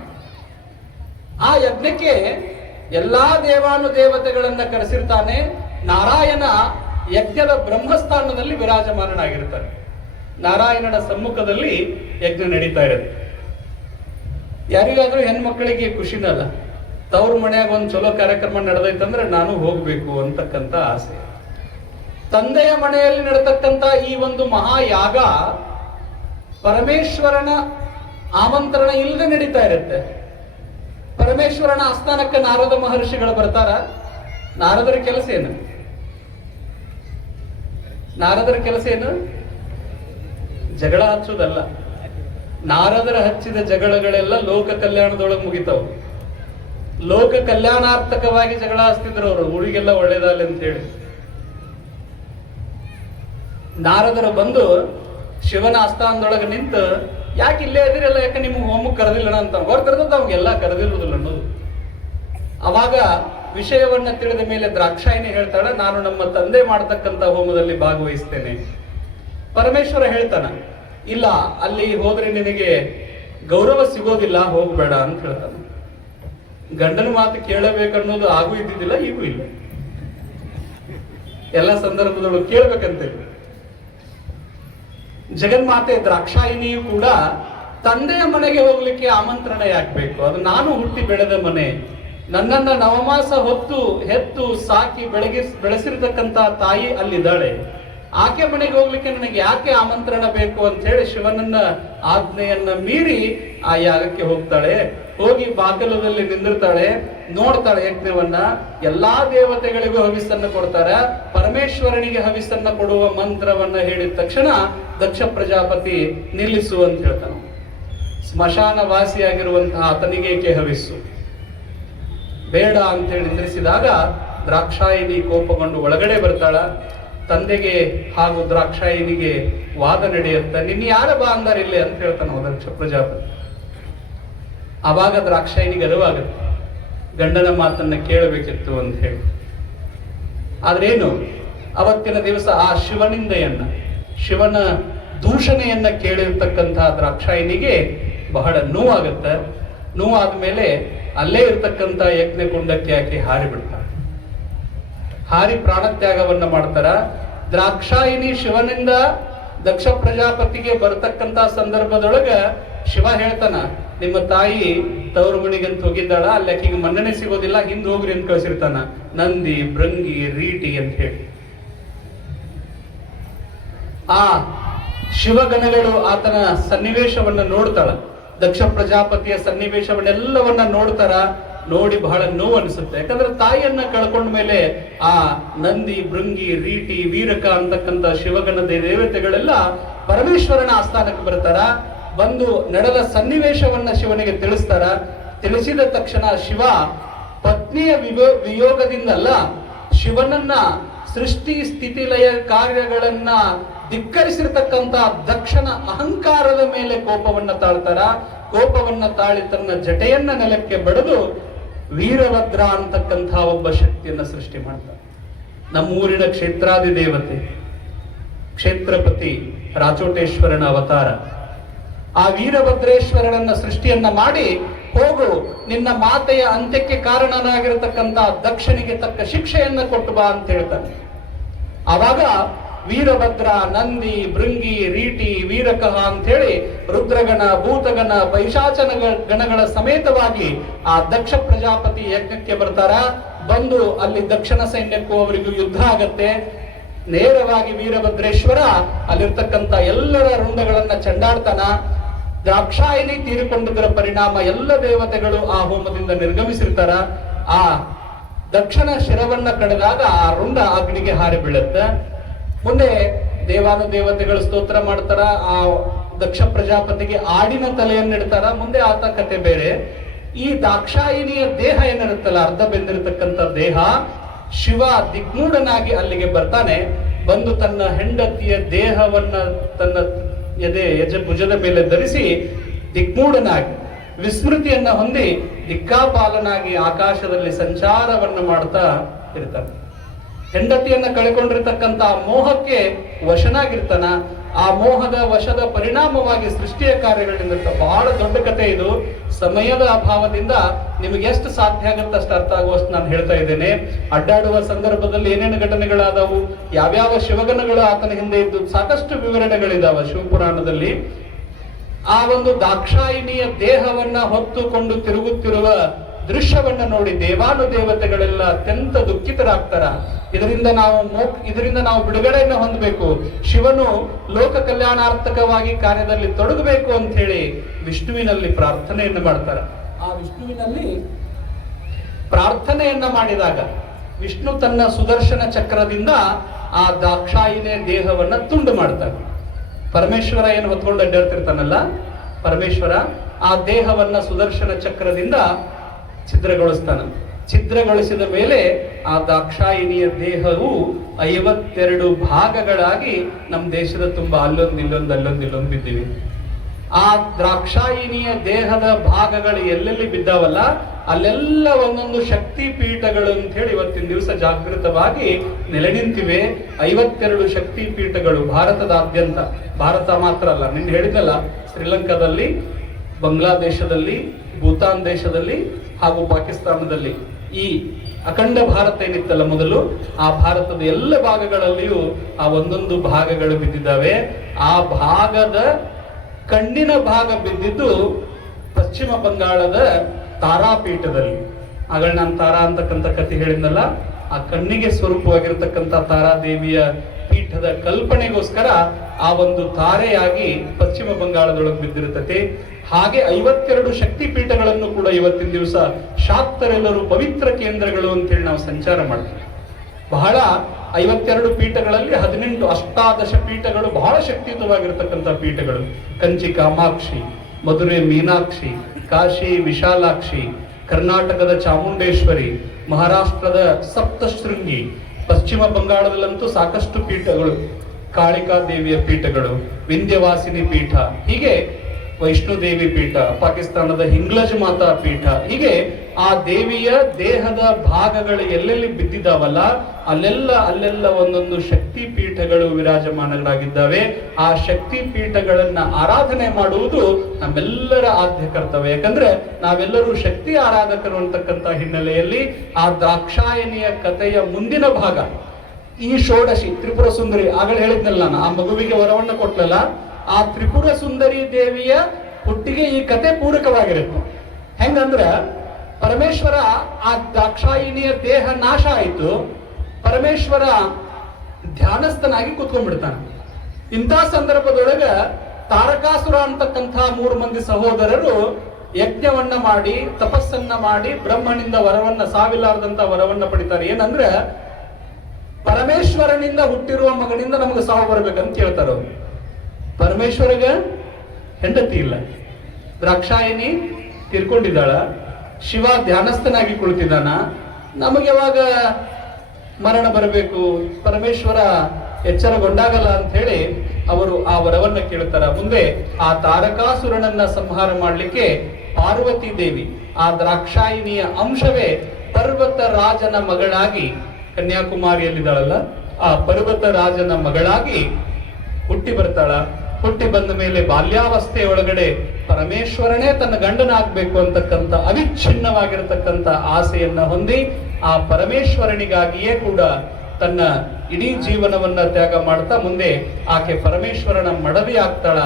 ಆ ಯಜ್ಞಕ್ಕೆ ಎಲ್ಲಾ ದೇವಾನುದೇವತೆಗಳನ್ನ ಕರೆಸಿರ್ತಾನೆ. ನಾರಾಯಣ ಯಜ್ಞದ ಬ್ರಹ್ಮಸ್ಥಾನದಲ್ಲಿ ವಿರಾಜಮಾನನಾಗಿರ್ತಾನೆ. ನಾರಾಯಣನ ಸಮ್ಮುಖದಲ್ಲಿ ಯಜ್ಞ ನಡೀತಾ ಇರುತ್ತೆ. ಯಾರಿಗಾದ್ರೂ ಹೆಣ್ಮಕ್ಳಿಗೆ ಖುಷಿನಲ್ಲ, ತವ್ರ ಮನೆಯಾಗ ಒಂದು ಚಲೋ ಕಾರ್ಯಕ್ರಮ ನಡೆದೈತಂದ್ರೆ ನಾನು ಹೋಗ್ಬೇಕು ಅಂತಕ್ಕಂಥ ಆಸೆ. ತಂದೆಯ ಮನೆಯಲ್ಲಿ ನಡೆತಕ್ಕಂಥ ಈ ಒಂದು ಮಹಾಯಾಗ ಪರಮೇಶ್ವರನ ಆಮಂತ್ರಣ ಇಲ್ಲದೆ ನಡೀತಾ ಇರುತ್ತೆ. ಪರಮೇಶ್ವರನ ಆಸ್ಥಾನಕ್ಕೆ ನಾರದ ಮಹರ್ಷಿಗಳು ಬರ್ತಾರ. ನಾರದರ ಕೆಲಸ ಏನು? ನಾರದರ ಕೆಲಸ ಏನು? ಜಗಳ ಹಚ್ಚೋದಲ್ಲ. ನಾರದರ ಹಚ್ಚಿದ ಜಗಳಗಳೆಲ್ಲ ಲೋಕ ಕಲ್ಯಾಣದೊಳಗೆ ಮುಗಿತಾವ. ಲೋಕ ಕಲ್ಯಾಣಾರ್ಥಕವಾಗಿ ಜಗಳ ಹಚ್ತಿದ್ರು ಅವರು, ಊರಿಗೆಲ್ಲ ಒಳ್ಳೇದಲ್ಲ ಅಂತ ಹೇಳಿ. ನಾರದರು ಬಂದು ಶಿವನ ಆಸ್ಥಾನದೊಳಗೆ ನಿಂತು, ಯಾಕೆ ಇಲ್ಲೇ ಇದಿರಲ್ಲ, ಯಾಕೆ ನಿಮ್ಗೆ ಹೋಮಕ್ಕೆ ಕರೆದಿಲ್ಲ ಅಂತ. ಅವ್ರು ಕರೆದದ್ದು ಅವಾಗೆಲ್ಲ ಕರೆದಿರುವುದಿಲ್ಲ ಅನ್ನೋದು. ಅವಾಗ ವಿಷಯವನ್ನ ತಿಳಿದ ಮೇಲೆ ದ್ರಾಕ್ಷಾಯಿನಿ ಹೇಳ್ತಾಳ, ನಾನು ನಮ್ಮ ತಂದೆ ಮಾಡತಕ್ಕಂತ ಹೋಮದಲ್ಲಿ ಭಾಗವಹಿಸ್ತೇನೆ. ಪರಮೇಶ್ವರ ಹೇಳ್ತಾನ, ಇಲ್ಲ ಅಲ್ಲಿ ಹೋದ್ರೆ ನಿನಗೆ ಗೌರವ ಸಿಗೋದಿಲ್ಲ, ಹೋಗ್ಬೇಡ ಅಂತ ಹೇಳ್ತಾನ. ಗಂಡನ ಮಾತು ಕೇಳಬೇಕನ್ನೋದು ಆಗೂ ಇದ್ದಿದ್ದಿಲ್ಲ, ಈಗೂ ಇಲ್ಲ. ಎಲ್ಲ ಸಂದರ್ಭದೊಳಗೆ ಕೇಳ್ಬೇಕಂತೇಳಿ ಜಗನ್ಮಾತೆ ದ್ರಾಕ್ಷಾಯಿನಿಯು ಕೂಡ ತಂದೆಯ ಮನೆಗೆ ಹೋಗ್ಲಿಕ್ಕೆ ಆಮಂತ್ರಣ ಯಾಕಬೇಕು? ಅದು ನಾನು ಹುಟ್ಟಿ ಬೆಳೆದ ಮನೆ, ನನ್ನನ್ನ ನವಮಾಸ ಹೊತ್ತು ಹೆತ್ತು ಸಾಕಿ ಬೆಳೆಸಿರ್ತಕ್ಕಂತ ತಾಯಿ ಅಲ್ಲಿದ್ದಾಳೆ. ಆಕೆ ಮನೆಗೆ ಹೋಗ್ಲಿಕ್ಕೆ ನನಗೆ ಯಾಕೆ ಆಮಂತ್ರಣ ಬೇಕು ಅಂತ ಹೇಳಿ ಶಿವನನ್ನ ಆಜ್ಞೆಯನ್ನ ಮೀರಿ ಆ ಯಾಗಕ್ಕೆ ಹೋಗ್ತಾಳೆ. ಹೋಗಿ ಬಾಗಿಲದಲ್ಲಿ ನಿಂದಿರ್ತಾಳೆ, ನೋಡ್ತಾಳೆ ಯಜ್ಞವನ್ನ. ಎಲ್ಲಾ ದೇವತೆಗಳಿಗೂ ಹವಿಸ್ಸನ್ನ ಕೊಡ್ತಾರೆ. ಪರಮೇಶ್ವರನಿಗೆ ಹವಿಸ್ಸನ್ನ ಕೊಡುವ ಮಂತ್ರವನ್ನ ಹೇಳಿದ ತಕ್ಷಣ ದಕ್ಷ ಪ್ರಜಾಪತಿ ನಿಲ್ಲಿಸು ಅಂತ ಹೇಳ್ತಾನೆ. ಸ್ಮಶಾನ ವಾಸಿಯಾಗಿರುವಂತಹ ಆತನಿಗೇಕೆ ಹವಿಸ್ಸು, ಬೇಡ ಅಂತೇಳಿ ನಿಂದ್ರಿಸಿದಾಗ ದ್ರಾಕ್ಷಾಯಿನಿ ಕೋಪಗೊಂಡು ಒಳಗಡೆ ಬರ್ತಾಳ. ತಂದೆಗೆ ಹಾಗೂ ದ್ರಾಕ್ಷಾಯಿನಿಗೆ ವಾದ ನಡೆಯುತ್ತೆ. ನಿನ್ನ ಯಾರ ಬಾ ಅಂದಾರಿಲ್ಲೇ ಅಂತ ಹೇಳ್ತಾನೆ ದಕ್ಷ ಪ್ರಜಾಪತಿ. ಆವಾಗ ದ್ರಾಕ್ಷಾಯಿನಿಗೆ ಅರಿವಾಗುತ್ತೆ, ಗಂಡನ ಮಾತನ್ನ ಕೇಳಬೇಕಿತ್ತು ಅಂತ ಹೇಳಿ. ಆದ್ರೇನು, ಅವತ್ತಿನ ದಿವಸ ಆ ಶಿವನ ದೂಷಣೆಯನ್ನ ಕೇಳಿರ್ತಕ್ಕಂತಹ ದ್ರಾಕ್ಷಾಯಿನಿಗೆ ಬಹಳ ನೋವಾಗುತ್ತೆ. ನೋವಾದ ಮೇಲೆ ಅಲ್ಲೇ ಇರ್ತಕ್ಕಂಥ ಯಜ್ಞಕುಂಡಕ್ಕೆ ಆಕೆ ಹಾರಿ ಬಿಡ್ತಾರೆ. ಹಾರಿ ಪ್ರಾಣತ್ಯಾಗವನ್ನ ಮಾಡ್ತಾರ. ದ್ರಾಕ್ಷಾಯಿನಿ ಶಿವನಿಂದ ದಕ್ಷ ಪ್ರಜಾಪತಿಗೆ ಬರ್ತಕ್ಕಂತ ಸಂದರ್ಭದೊಳಗ ಶಿವ ಹೇಳ್ತಾನ, ನಿಮ್ಮ ತಾಯಿ ತವರು ಮಣಿಗಂತ ಹೋಗಿದ್ದಾಳ, ಅಲ್ಲಿ ಆಕಿಗೆ ಮನ್ನಣೆ ಸಿಗೋದಿಲ್ಲ, ಹಿಂದ್ ಹೋಗ್ರಿ ಅಂತ ಕಳಿಸಿರ್ತಾನ. ನಂದಿ, ಭೃಂಗಿ, ರೀಟಿ ಅಂತ ಹೇಳಿ ಆ ಶಿವಗಣಗಳು ಆತನ ಸನ್ನಿವೇಶವನ್ನ ನೋಡ್ತಾಳ. ದಕ್ಷ ಪ್ರಜಾಪತಿಯ ಸನ್ನಿವೇಶವನ್ನೆಲ್ಲವನ್ನ ನೋಡ್ತಾರ. ನೋಡಿ ಬಹಳ ನೋವು ಅನಿಸುತ್ತೆ. ಯಾಕಂದ್ರೆ ತಾಯಿಯನ್ನ ಕಳ್ಕೊಂಡ ಮೇಲೆ ಆ ನಂದಿ, ಭೃಂಗಿ, ರೀಟಿ, ವೀರಕ ಅಂತಕ್ಕಂಥ ಶಿವಗಣ ದೇವತೆಗಳೆಲ್ಲ ಪರಮೇಶ್ವರನ ಆಸ್ಥಾನಕ್ಕೆ ಬರ್ತಾರ. ಬಂದು ನಡೆದ ಸನ್ನಿವೇಶವನ್ನ ಶಿವನಿಗೆ ತಿಳಿಸ್ತಾರ. ತಿಳಿಸಿದ ತಕ್ಷಣ ಶಿವ ಪತ್ನಿಯ ವಿಯೋಗದಿಂದಲ್ಲ, ಶಿವನನ್ನ ಸೃಷ್ಟಿ ಸ್ಥಿತಿ ಲಯ ಕಾರ್ಯಗಳನ್ನ ಧಿಕ್ಕರಿಸಿರ್ತಕ್ಕಂಥ ದಕ್ಷನ ಅಹಂಕಾರದ ಮೇಲೆ ಕೋಪವನ್ನ ತಾಳ್ತಾರ. ಕೋಪವನ್ನ ತಾಳಿ ತನ್ನ ಜಟೆಯನ್ನ ನೆಲಕ್ಕೆ ಬಡಿದು ವೀರಭದ್ರ ಅಂತಕ್ಕಂಥ ಒಬ್ಬ ಶಕ್ತಿಯನ್ನ ಸೃಷ್ಟಿ ಮಾಡ್ತಾರೆ. ನಮ್ಮೂರಿನ ಕ್ಷೇತ್ರಾದಿ ದೇವತೆ ಕ್ಷೇತ್ರಪತಿ ರಾಚೋಟೇಶ್ವರನ ಅವತಾರ. ಆ ವೀರಭದ್ರೇಶ್ವರನನ್ನ ಸೃಷ್ಟಿಯನ್ನ ಮಾಡಿ, ಹೋಗು ನಿನ್ನ ಮಾತೆಯ ಅಂತ್ಯಕ್ಕೆ ಕಾರಣನಾಗಿರತಕ್ಕಂಥ ದಕ್ಷನಿಗೆ ತಕ್ಕ ಶಿಕ್ಷೆಯನ್ನ ಕೊಟ್ಟು ಬಾ ಅಂತ ಹೇಳ್ತಾನೆ. ಆವಾಗ ವೀರಭದ್ರ, ನಂದಿ, ಭೃಂಗಿ, ರೀಟಿ, ವೀರಕಃ ಅಂತ ಹೇಳಿ ರುದ್ರಗಣ, ಭೂತಗಣ, ಪೈಶಾಚನ ಗಣಗಳ ಸಮೇತವಾಗಿ ಆ ದಕ್ಷ ಪ್ರಜಾಪತಿ ಯಜ್ಞಕ್ಕೆ ಬರ್ತಾರ. ಬಂದು ಅಲ್ಲಿ ದಕ್ಷಿಣ ಸೈನ್ಯಕ್ಕೂ ಅವರಿಗೂ ಯುದ್ಧ ಆಗತ್ತೆ. ನೇರವಾಗಿ ವೀರಭದ್ರೇಶ್ವರ ಅಲ್ಲಿರ್ತಕ್ಕಂಥ ಎಲ್ಲರ ರುಂಡಗಳನ್ನ ಚಂಡಾಡ್ತಾನ. ದ್ರಾಕ್ಷಾಯಿನಿ ತೀರಿಕೊಂಡಿದ್ದರ ಪರಿಣಾಮ ಎಲ್ಲ ದೇವತೆಗಳು ಆ ಹೋಮದಿಂದ ನಿರ್ಗಮಿಸಿರ್ತಾರ. ಆ ದಕ್ಷಿಣ ಶಿರವನ್ನ ಕಡಿದಾಗ ಆ ರುಂಡ ಅಗ್ನಿಗೆ ಹಾರಿ ಬೀಳುತ್ತೆ. ಮುಂದೆ ದೇವಾನುದೇವತೆಗಳು ಸ್ತೋತ್ರ ಮಾಡ್ತಾರ. ಆ ದಕ್ಷ ಪ್ರಜಾಪತಿಗೆ ಆಡಿನ ತಲೆಯನ್ನಿಡ್ತಾರ. ಮುಂದೆ ಆತ ಕತೆ ಬೇರೆ. ಈ ದಾಕ್ಷಾಯಿನಿಯ ದೇಹ ಏನಿರುತ್ತಲ್ಲ, ಅರ್ಧ ಬೆಂದಿರತಕ್ಕಂಥ ದೇಹ, ಶಿವ ದಿಗ್ಮೂಢನಾಗಿ ಅಲ್ಲಿಗೆ ಬರ್ತಾನೆ. ಬಂದು ತನ್ನ ಹೆಂಡತಿಯ ದೇಹವನ್ನ ತನ್ನ ಭುಜದ ಮೇಲೆ ಧರಿಸಿ ದಿಗ್ಮೂಢನಾಗಿ ವಿಸ್ಮೃತಿಯನ್ನ ಹೊಂದಿ ದಿಕ್ಕಾಪಾಲನಾಗಿ ಆಕಾಶದಲ್ಲಿ ಸಂಚಾರವನ್ನು ಮಾಡ್ತಾ ಇರ್ತಾನೆ. ಹೆಂಡತಿಯನ್ನ ಕಳ್ಕೊಂಡಿರ್ತಕ್ಕಂಥ ಮೋಹಕ್ಕೆ ವಶನಾಗಿರ್ತಾನ. ಆ ಮೋಹದ ವಶದ ಪರಿಣಾಮವಾಗಿ ಸೃಷ್ಟಿಯ ಕಾರ್ಯಗಳಿಂದ ಬಹಳ ದೊಡ್ಡ ಕಥೆ ಇದು. ಸಮಯದ ಅಭಾವದಿಂದ ನಿಮಗೆ ಎಷ್ಟು ಸಾಧ್ಯ ಆಗುತ್ತೆ ಅಷ್ಟು ಅರ್ಥ ಆಗುವಷ್ಟು ನಾನು ಹೇಳ್ತಾ ಇದ್ದೇನೆ. ಅಡ್ಡಾಡುವ ಸಂದರ್ಭದಲ್ಲಿ ಏನೇನು ಘಟನೆಗಳಾದವು, ಯಾವ್ಯಾವ ಶಿವಗಣಗಳು ಆತನ ಹಿಂದೆ ಇದ್ದು, ಸಾಕಷ್ಟು ವಿವರಣೆಗಳಿದಾವ ಶಿವಪುರಾಣದಲ್ಲಿ. ಆ ಒಂದು ದಾಕ್ಷಾಯಿನಿಯ ದೇಹವನ್ನ ಹೊತ್ತುಕೊಂಡು ತಿರುಗುತ್ತಿರುವ ದೃಶ್ಯವನ್ನ ನೋಡಿ ದೇವಾನುದೇವತೆಗಳೆಲ್ಲ ಅತ್ಯಂತ ದುಃಖಿತರಾಗ್ತಾರ. ಇದರಿಂದ ನಾವು ಬಿಡುಗಡೆಯನ್ನ ಹೊಂದಬೇಕು, ಶಿವನು ಲೋಕ ಕಲ್ಯಾಣಾರ್ಥಕವಾಗಿ ಕಾರ್ಯದಲ್ಲಿ ತೊಡಗಬೇಕು ಅಂತ ಹೇಳಿ ವಿಷ್ಣುವಿನಲ್ಲಿ ಪ್ರಾರ್ಥನೆಯನ್ನ ಮಾಡ್ತಾರ. ಆ ವಿಷ್ಣುವಿನಲ್ಲಿ ಪ್ರಾರ್ಥನೆಯನ್ನ ಮಾಡಿದಾಗ ವಿಷ್ಣು ತನ್ನ ಸುದರ್ಶನ ಚಕ್ರದಿಂದ ಆ ದಾಕ್ಷಾಯಿನಿಯ ದೇಹವನ್ನ ತುಂಡು ಮಾಡ್ತಾನೆ. ಪರಮೇಶ್ವರ ಏನು ಹೊತ್ಕೊಂಡು ಅಡ್ಡಾಡ್ತಿರ್ತಾನಲ್ಲ, ಪರಮೇಶ್ವರ ಆ ದೇಹವನ್ನ ಸುದರ್ಶನ ಚಕ್ರದಿಂದ ಛಿದ್ರಗೊಳಿಸಿದ ಮೇಲೆ ಆ ದಾಕ್ಷಾಯಿನಿಯ ದೇಹವು 52 ಭಾಗಗಳಾಗಿ ನಮ್ಮ ದೇಶದ ತುಂಬಾ ಅಲ್ಲೊಂದು ಬಿದ್ದಿವೆ. ಆ ದ್ರಾಕ್ಷಾಯಿನಿಯ ದೇಹದ ಭಾಗಗಳು ಎಲ್ಲೆಲ್ಲಿ ಬಿದ್ದಾವಲ್ಲ, ಅಲ್ಲೆಲ್ಲ ಒಂದೊಂದು ಶಕ್ತಿ ಪೀಠಗಳು ಅಂತ ಹೇಳಿ ಇವತ್ತಿನ ದಿವಸ ಜಾಗೃತವಾಗಿ ನೆಲೆ ನಿಂತಿವೆ. 52 ಶಕ್ತಿ ಪೀಠಗಳು ಭಾರತದಾದ್ಯಂತ. ಭಾರತ ಮಾತ್ರ ಅಲ್ಲ, ನಿನ್ನೆ ಹೇಳಿದಲ್ಲ, ಶ್ರೀಲಂಕಾದಲ್ಲಿ, ಬಾಂಗ್ಲಾದೇಶದಲ್ಲಿ, ಭೂತಾನ್ ದೇಶದಲ್ಲಿ ಹಾಗೂ ಪಾಕಿಸ್ತಾನದಲ್ಲಿ ಈ ಅಖಂಡ ಭಾರತ ಏನಿತ್ತಲ್ಲ ಮೊದಲು, ಆ ಭಾರತದ ಎಲ್ಲ ಭಾಗಗಳಲ್ಲಿಯೂ ಆ ಒಂದೊಂದು ಭಾಗಗಳು ಬಿದ್ದಿದ್ದಾವೆ. ಆ ಭಾಗದ ಕಣ್ಣಿನ ಭಾಗ ಬಿದ್ದಿದ್ದು ಪಶ್ಚಿಮ ಬಂಗಾಳದ ತಾರಾಪೀಠದಲ್ಲಿ. ಆಗ ನಾನು ತಾರಾ ಅಂತಕ್ಕಂಥ ಕಥೆ ಹೇಳಿದ್ನಲ್ಲ, ಆ ಕಣ್ಣಿಗೆ ಸ್ವರೂಪವಾಗಿರ್ತಕ್ಕಂಥ ತಾರಾದೇವಿಯ ಪೀಠದ ಕಲ್ಪನೆಗೋಸ್ಕರ ಆ ಒಂದು ತಾರೆಯಾಗಿ ಪಶ್ಚಿಮ ಬಂಗಾಳದೊಳಗೆ ಬಿದ್ದಿರುತ್ತದೆ. ಹಾಗೆ 52 ಶಕ್ತಿ ಪೀಠಗಳನ್ನು ಕೂಡ ಇವತ್ತಿನ ದಿವಸ ಶಾಕ್ತರೆಲ್ಲರೂ ಪವಿತ್ರ ಕೇಂದ್ರಗಳು ಅಂತೇಳಿ ನಾವು ಸಂಚಾರ ಮಾಡ್ತೀವಿ. ಬಹಳ 52 ಪೀಠಗಳಲ್ಲಿ 18 ಅಷ್ಟಾದಶ ಪೀಠಗಳು ಬಹಳ ಶಕ್ತಿಯುತವಾಗಿರ್ತಕ್ಕಂಥ ಪೀಠಗಳು. ಕಂಚಿ ಕಾಮಾಕ್ಷಿ, ಮಧುರೆ ಮೀನಾಕ್ಷಿ, ಕಾಶಿ ವಿಶಾಲಾಕ್ಷಿ, ಕರ್ನಾಟಕದ ಚಾಮುಂಡೇಶ್ವರಿ, ಮಹಾರಾಷ್ಟ್ರದ ಸಪ್ತಶೃಂಗಿ, ಪಶ್ಚಿಮ ಬಂಗಾಳದಲ್ಲಂತೂ ಸಾಕಷ್ಟು ಪೀಠಗಳು, ಕಾಳಿಕಾ ದೇವಿಯ ಪೀಠಗಳು, ವಿಂಧ್ಯವಾಸಿನಿ ಪೀಠ, ಹೀಗೆ ವೈಷ್ಣೋದೇವಿ ಪೀಠ, ಪಾಕಿಸ್ತಾನದ ಹಿಂಗ್ಲಜ್ ಮಾತಾ ಪೀಠ, ಹೀಗೆ ಆ ದೇವಿಯ ದೇಹದ ಭಾಗಗಳು ಎಲ್ಲೆಲ್ಲಿ ಬಿದ್ದಿದ್ದಾವಲ್ಲ ಅಲ್ಲೆಲ್ಲ ಒಂದೊಂದು ಶಕ್ತಿ ಪೀಠಗಳು ವಿರಾಜಮಾನಗಳಾಗಿದ್ದಾವೆ. ಆ ಶಕ್ತಿ ಪೀಠಗಳನ್ನ ಆರಾಧನೆ ಮಾಡುವುದು ನಮ್ಮೆಲ್ಲರ ಆದ್ಯ ಕರ್ತವ್ಯ. ಯಾಕಂದ್ರೆ ನಾವೆಲ್ಲರೂ ಶಕ್ತಿ ಆರಾಧಕರು ಅಂತಕ್ಕಂಥ ಹಿನ್ನೆಲೆಯಲ್ಲಿ ಆ ದಾಕ್ಷಾಯಣಿಯ ಕಥೆಯ ಮುಂದಿನ ಭಾಗ ಈ ಷೋಡಶಿ ತ್ರಿಪುರ ಸುಂದರಿ, ಆಗಲೇ ಹೇಳಿದ್ನಲ್ಲ ನಾನು, ಆ ಮಗುವಿಗೆ ವರವನ್ನ ಕೊಟ್ಲಲ್ಲ, ಆ ತ್ರಿಪುರ ಸುಂದರಿ ದೇವಿಯ ಹುಟ್ಟಿಗೆ ಈ ಕತೆ ಪೂರಕವಾಗಿರುತ್ತೆ. ಹೆಂಗಂದ್ರ ಪರಮೇಶ್ವರ ಆ ದಾಕ್ಷಾಯಿಣಿಯ ದೇಹ ನಾಶ ಆಯಿತು, ಪರಮೇಶ್ವರ ಧ್ಯಾನಸ್ಥನಾಗಿ ಕೂತ್ಕೊಂಡ್ಬಿಡ್ತಾನೆ. ಇಂಥ ಸಂದರ್ಭದೊಳಗ ತಾರಕಾಸುರ ಅಂತಕ್ಕಂಥ 3 ಮಂದಿ ಸಹೋದರರು ಯಜ್ಞವನ್ನ ಮಾಡಿ ತಪಸ್ಸನ್ನ ಮಾಡಿ ಬ್ರಹ್ಮನಿಂದ ವರವನ್ನ, ಸಾವಿಲ್ಲಾರದಂತ ವರವನ್ನ ಪಡಿತಾರೆ. ಏನಂದ್ರೆ ಪರಮೇಶ್ವರನಿಂದ ಹುಟ್ಟಿರುವ ಮಗನಿಂದ ನಮಗೆ ಸಾವು ಬರ್ಬೇಕಂತ ಕೇಳ್ತಾರ. ಪರಮೇಶ್ವರಗ ಹೆಂಡತಿ ಇಲ್ಲ, ದ್ರಾಕ್ಷಾಯಿನಿ ತೀರ್ಕೊಂಡಿದ್ದಾಳ, ಶಿವ ಧ್ಯಾನಸ್ಥನಾಗಿ ಕುಳಿತಿದ್ದಾನ, ನಮಗೆ ಯಾವಾಗ ಮರಣ ಬರಬೇಕು, ಪರಮೇಶ್ವರ ಎಚ್ಚರಗೊಂಡಾಗಲ್ಲ ಅಂತ ಹೇಳಿ ಅವರು ಆ ವರವನ್ನ ಕೇಳ್ತಾರ. ಮುಂದೆ ಆ ತಾರಕಾಸುರನನ್ನ ಸಂಹಾರ ಮಾಡಲಿಕ್ಕೆ ಪಾರ್ವತಿ ದೇವಿ, ಆ ದ್ರಾಕ್ಷಾಯಿನಿಯ ಅಂಶವೇ ಪರ್ವತ ರಾಜನ ಮಗಳಾಗಿ, ಕನ್ಯಾಕುಮಾರಿಯಲ್ಲಿದ್ದಾಳಲ್ಲ, ಆ ಪರ್ವತ ರಾಜನ ಮಗಳಾಗಿ ಹುಟ್ಟಿ ಬರ್ತಾಳ. ಹುಟ್ಟಿ ಬಂದ ಮೇಲೆ ಬಾಲ್ಯಾವಸ್ಥೆಯ ಒಳಗಡೆ ಪರಮೇಶ್ವರನೇ ತನ್ನ ಗಂಡನಾಗ್ಬೇಕು ಅಂತಕ್ಕಂಥ ಅವಿಚ್ಛಿನ್ನವಾಗಿರತಕ್ಕಂಥ ಆಸೆಯನ್ನ ಹೊಂದಿ ಆ ಪರಮೇಶ್ವರನಿಗಾಗಿಯೇ ಕೂಡ ತನ್ನ ಇಡೀ ಜೀವನವನ್ನ ತ್ಯಾಗ ಮಾಡ್ತಾ ಮುಂದೆ ಆಕೆ ಪರಮೇಶ್ವರನ ಮಡದಿ ಆಗ್ತಾಳ.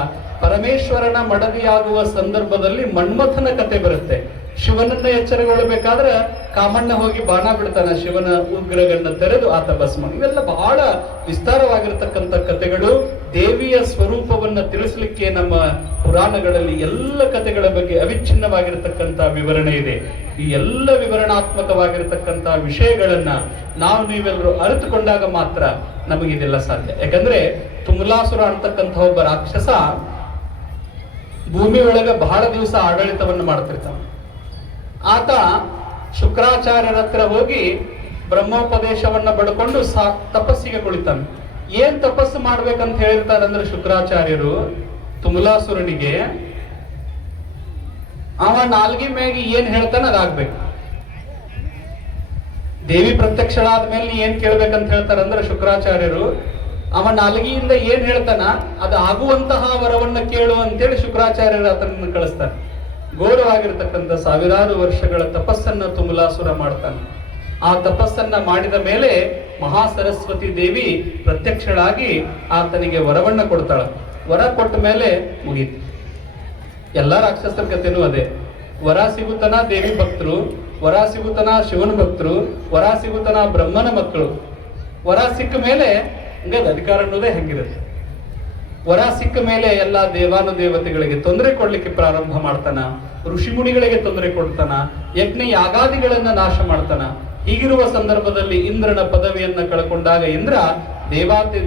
ಪರಮೇಶ್ವರನ ಮಡದಿಯಾಗುವ ಸಂದರ್ಭದಲ್ಲಿ ಮನ್ಮಥನ ಕತೆ ಬರುತ್ತೆ. ಶಿವನನ್ನ ಎಚ್ಚರಗೊಳ್ಳಬೇಕಾದ್ರೆ ಕಾಮಣ್ಣ ಹೋಗಿ ಬಾಣ ಬಿಡ್ತಾನ, ಶಿವನ ಉಗ್ರಗನ್ನ ತೆರೆದು ಆತ ಭಸ್ಮ. ಇವೆಲ್ಲ ಬಹಳ ವಿಸ್ತಾರವಾಗಿರ್ತಕ್ಕಂಥ ಕಥೆಗಳು. ದೇವಿಯ ಸ್ವರೂಪವನ್ನ ತಿಳಿಸ್ಲಿಕ್ಕೆ ನಮ್ಮ ಪುರಾಣಗಳಲ್ಲಿ ಎಲ್ಲ ಕಥೆಗಳ ಬಗ್ಗೆ ಅವಿಚ್ಛಿನ್ನವಾಗಿರತಕ್ಕಂಥ ವಿವರಣೆ ಇದೆ. ಈ ಎಲ್ಲ ವಿವರಣಾತ್ಮಕವಾಗಿರತಕ್ಕಂಥ ವಿಷಯಗಳನ್ನ ನಾವು ನೀವೆಲ್ಲರೂ ಅರಿತುಕೊಂಡಾಗ ಮಾತ್ರ ನಮಗಿದೆಲ್ಲ ಸಾಧ್ಯ. ಯಾಕಂದ್ರೆ ತುಮಲಾಸುರ ಅಂತಕ್ಕಂಥ ಒಬ್ಬ ರಾಕ್ಷಸ ಭೂಮಿ ಒಳಗೆ ಬಹಳ ದಿವಸ ಆಡಳಿತವನ್ನು ಮಾಡ್ತಿರ್ತಾನೆ. ಆತ ಶುಕ್ರಾಚಾರ್ಯರ ಹತ್ರ ಹೋಗಿ ಬ್ರಹ್ಮೋಪದೇಶವನ್ನ ಬಡ್ಕೊಂಡು ತಪಸ್ಸಿಗೆ ಕುಳಿತಾನೆ. ಏನ್ ತಪಸ್ಸು ಮಾಡ್ಬೇಕಂತ ಹೇಳಿರ್ತಾರಂದ್ರೆ ಶುಕ್ರಾಚಾರ್ಯರು ತುಮಲಾಸುರನಿಗೆ, ಅವ ನಾಲ್ಗಿ ಮ್ಯಾಗಿ ಏನ್ ಹೇಳ್ತಾನೆ ಅದಾಗ್ಬೇಕು. ದೇವಿ ಪ್ರತ್ಯಕ್ಷಳಾದ ಮೇಲೆ ಏನ್ ಕೇಳ್ಬೇಕಂತ ಹೇಳ್ತಾರಂದ್ರೆ ಶುಕ್ರಾಚಾರ್ಯರು, ಅವ ನಾಲ್ಗಿಯಿಂದ ಏನ್ ಹೇಳ್ತಾನ ಅದು ಆಗುವಂತಹ ವರವನ್ನ ಕೇಳು ಅಂತೇಳಿ ಶುಕ್ರಾಚಾರ್ಯರ ಆತನನ್ನು ಕಳಿಸ್ತಾನೆ. ಘೋರವಾಗಿರ್ತಕ್ಕಂಥ ಸಾವಿರಾರು ವರ್ಷಗಳ ತಪಸ್ಸನ್ನ ತುಮಲಾಸುರ ಮಾಡ್ತಾನೆ. ಆ ತಪಸ್ಸನ್ನ ಮಾಡಿದ ಮೇಲೆ ಮಹಾ ಸರಸ್ವತಿ ದೇವಿ ಪ್ರತ್ಯಕ್ಷಳಾಗಿ ಆತನಿಗೆ ವರವನ್ನ ಕೊಡ್ತಾಳ. ವರ ಕೊಟ್ಟ ಮೇಲೆ ಮುಗೀತು. ಎಲ್ಲಾ ರಾಕ್ಷಸರ ಕಥೆನೂ ಅದೇ. ವರ ಸಿಗುತ್ತನ ದೇವಿ ಭಕ್ತರು, ವರ ಸಿಗುತ್ತನ ಶಿವನ ಭಕ್ತರು, ವರ ಸಿಗುತ್ತನ ಬ್ರಹ್ಮನ ಮಕ್ಕಳು. ವರ ಸಿಕ್ಕ ಮೇಲೆ ಹಂಗದ ಅಧಿಕಾರ ಅನ್ನೋದೇ ಹೆಂಗಿರುತ್ತೆ. ವರ ಸಿಕ್ಕ ಮೇಲೆ ಎಲ್ಲ ದೇವಾನುದೇವತೆಗಳಿಗೆ ತೊಂದರೆ ಕೊಡ್ಲಿಕ್ಕೆ ಪ್ರಾರಂಭ ಮಾಡ್ತಾನ, ಋಷಿ ಮುನಿಗಳಿಗೆ ತೊಂದರೆ ಕೊಡ್ತಾನ, ಯಜ್ಞ ಯಾಗಾದಿಗಳನ್ನ ನಾಶ ಮಾಡ್ತಾನ. ಹೀಗಿರುವ ಸಂದರ್ಭದಲ್ಲಿ ಇಂದ್ರನ ಪದವಿಯನ್ನ ಕಳ್ಕೊಂಡಾಗ ಇಂದ್ರ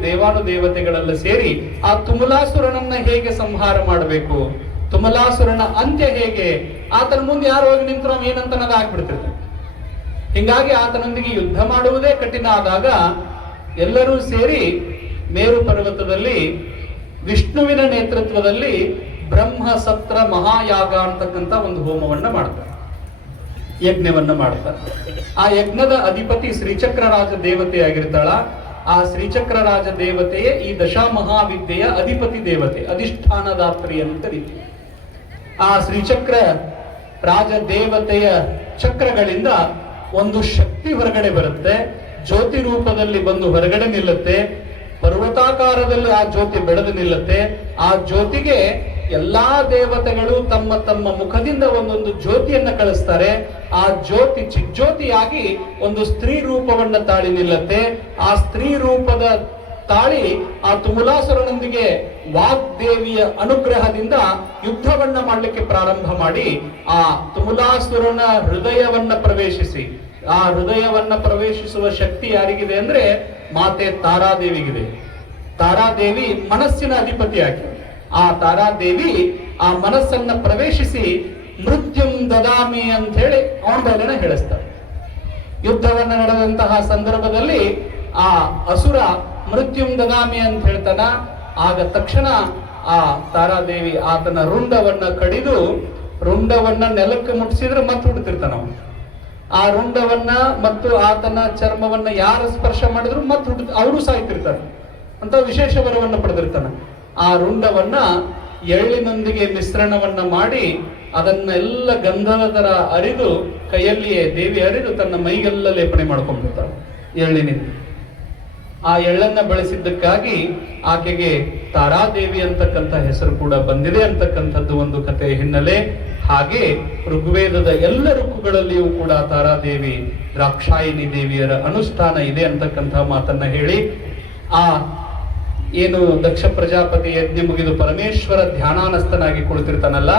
ದೇವಾನುದೇವತೆಗಳೆಲ್ಲ ಸೇರಿ ಆ ತುಮಲಾಸುರನನ್ನ ಹೇಗೆ ಸಂಹಾರ ಮಾಡಬೇಕು, ತುಮಲಾಸುರನ ಅಂತ್ಯ ಹೇಗೆ, ಆತನ ಮುಂದೆ ಯಾರು ಹೋಗಿ ನಿಂತರೂ ಏನಂತ ಆಗ್ಬಿಡ್ತಿರ್ತಾರೆ. ಹಿಂಗಾಗಿ ಆತನೊಂದಿಗೆ ಯುದ್ಧ ಮಾಡುವುದೇ ಕಠಿಣ ಆದಾಗ ಎಲ್ಲರೂ ಸೇರಿ ಮೇರು ಪರ್ವತದಲ್ಲಿ ವಿಷ್ಣುವಿನ ನೇತೃತ್ವದಲ್ಲಿ ಬ್ರಹ್ಮ ಸತ್ರ ಮಹಾಯಾಗ ಅಂತಕ್ಕಂಥ ಒಂದು ಹೋಮವನ್ನ ಮಾಡ್ತಾರೆ, ಯಜ್ಞವನ್ನ ಮಾಡ್ತಾರೆ. ಆ ಯಜ್ಞದ ಅಧಿಪತಿ ಶ್ರೀಚಕ್ರರಾಜ ದೇವತೆ ಆಗಿರ್ತಾಳ. ಆ ಶ್ರೀಚಕ್ರರಾಜ ದೇವತೆಯೇ ಈ ದಶಮಹಾವಿದ್ಯೆಯ ಅಧಿಪತಿ ದೇವತೆ, ಅಧಿಷ್ಠಾನದಾತ್ರಿ ಅಂತ ಕರೀತೀವಿ. ಆ ಶ್ರೀಚಕ್ರ ರಾಜ ದೇವತೆಯ ಚಕ್ರಗಳಿಂದ ಒಂದು ಶಕ್ತಿ ಹೊರಗಡೆ ಬರುತ್ತೆ, ಜ್ಯೋತಿ ರೂಪದಲ್ಲಿ ಬಂದು ಹೊರಗಡೆ ನಿಲ್ಲುತ್ತೆ. ಪರ್ವತಾಕಾರದಲ್ಲಿ ಆ ಜ್ಯೋತಿ ಬೆಳೆದು ನಿಲ್ಲುತ್ತೆ. ಆ ಜ್ಯೋತಿಗೆ ಎಲ್ಲಾ ದೇವತೆಗಳು ತಮ್ಮ ತಮ್ಮ ಮುಖದಿಂದ ಒಂದೊಂದು ಜ್ಯೋತಿಯನ್ನ ಕಳಿಸ್ತಾರೆ. ಆ ಜ್ಯೋತಿ ಚಿಜ್ಯೋತಿಯಾಗಿ ಒಂದು ಸ್ತ್ರೀ ರೂಪವನ್ನ ತಾಳಿ ನಿಲ್ಲುತ್ತೆ. ಆ ಸ್ತ್ರೀ ರೂಪದ ತಾಳಿ ಆ ತುಮಲಾಸುರನೊಂದಿಗೆ ವಾಗ್ದೇವಿಯ ಅನುಗ್ರಹದಿಂದ ಯುದ್ಧವನ್ನ ಮಾಡಲಿಕ್ಕೆ ಪ್ರಾರಂಭ ಮಾಡಿ ಆ ತುಮಲಾಸುರನ ಹೃದಯವನ್ನ ಪ್ರವೇಶಿಸಿ, ಆ ಹೃದಯವನ್ನ ಪ್ರವೇಶಿಸುವ ಶಕ್ತಿ ಯಾರಿಗಿದೆ ಅಂದ್ರೆ ಮಾತೆ ತಾರಾದೇವಿಗಿದೆ. ತಾರಾದೇವಿ ಮನಸ್ಸಿನ ಅಧಿಪತಿಯಾಗಿ ಆ ತಾರಾದೇವಿ ಆ ಮನಸ್ಸನ್ನ ಪ್ರವೇಶಿಸಿ ಮೃತ್ಯುಂ ದದಾಮಿ ಅಂತ ಹೇಳಿ ಅವನ ಬಯಲನ್ನ ಹೇಳಿಸ್ತಾರೆ. ಯುದ್ಧವನ್ನ ನಡೆದಂತಹ ಸಂದರ್ಭದಲ್ಲಿ ಆ ಅಸುರ ಮೃತ್ಯುಂ ದದಾಮಿ ಅಂತ ಹೇಳ್ತಾನ. ಆಗ ತಕ್ಷಣ ಆ ತಾರಾದೇವಿ ಆತನ ರುಂಡವನ್ನ ಕಡಿದು ರುಂಡವನ್ನ ನೆಲಕ್ಕೆ ಮುಟ್ಟಿಸಿದ್ರೆ ಮತ್ತೆ ಹುಡ್ತಿರ್ತಾನ ಅವನು. ಆ ರುಂಡವನ್ನ ಮತ್ತು ಆತನ ಚರ್ಮವನ್ನ ಯಾರು ಸ್ಪರ್ಶ ಮಾಡಿದ್ರು ಮತ್ತೆ ಅವರು ಸಾಯ್ತಿರ್ತಾರೆ ಅಂತ ವಿಶೇಷ ವರವನ್ನ ಪಡೆದಿರ್ತಾನೆ. ಆ ರುಂಡವನ್ನ ಎಳ್ಳಿನೊಂದಿಗೆ ಮಿಶ್ರಣವನ್ನ ಮಾಡಿ ಅದನ್ನೆಲ್ಲ ಗಂಧದ ತರ ಅರಿದು ಕೈಯಲ್ಲಿಯೇ ದೇವಿ ಅರಿದು ತನ್ನ ಮೈಗೆಲ್ಲ ಲೇಪನೆ ಮಾಡ್ಕೊಂಡ್ಬಿಡ್ತಾಳೆ ಎಳ್ಳಿನಿಂದ. ಆ ಎಳ್ಳನ್ನ ಬೆಳೆಸಿದ್ದಕ್ಕಾಗಿ ಆಕೆಗೆ ತಾರಾದೇವಿ ಅಂತಕ್ಕಂಥ ಹೆಸರು ಕೂಡ ಬಂದಿದೆ ಅಂತಕ್ಕಂಥದ್ದು ಒಂದು ಕಥೆಯ ಹಿನ್ನೆಲೆ. ಹಾಗೆ ಋಗ್ವೇದದ ಎಲ್ಲ ಋಕ್ಕುಗಳಲ್ಲಿಯೂ ಕೂಡ ತಾರಾದೇವಿ ದ್ರಾಕ್ಷಾಯಿನಿ ದೇವಿಯರ ಅನುಷ್ಠಾನ ಇದೆ ಅಂತಕ್ಕಂಥ ಮಾತನ್ನ ಹೇಳಿ, ಆ ಏನು ದಕ್ಷ ಪ್ರಜಾಪತಿ ಯಜ್ಞ ಮುಗಿದು ಪರಮೇಶ್ವರ ಧ್ಯಾನಾನಸ್ಥನಾಗಿ ಕುಳಿತಿರ್ತಾನಲ್ಲ,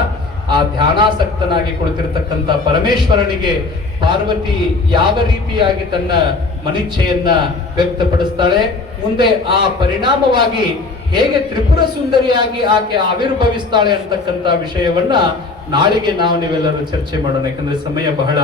ಆ ಧ್ಯಾನಾಸಕ್ತನಾಗಿ ಕುಳಿತಿರ್ತಕ್ಕಂಥ ಪರಮೇಶ್ವರನಿಗೆ ಪಾರ್ವತಿ ಯಾವ ರೀತಿಯಾಗಿ ತನ್ನ ಮನಿಚ್ಛೆಯನ್ನ ವ್ಯಕ್ತಪಡಿಸ್ತಾಳೆ, ಮುಂದೆ ಆ ಪರಿಣಾಮವಾಗಿ ಹೇಗೆ ತ್ರಿಪುರ ಸುಂದರಿಯಾಗಿ ಆಕೆ ಆವಿರ್ಭವಿಸ್ತಾಳೆ ಅಂತಕ್ಕಂಥ ವಿಷಯವನ್ನ ನಾಳೆಗೆ ನಾವು ನೀವೆಲ್ಲರೂ ಚರ್ಚೆ ಮಾಡೋಣ. ಯಾಕಂದ್ರೆ ಸಮಯ ಬಹಳ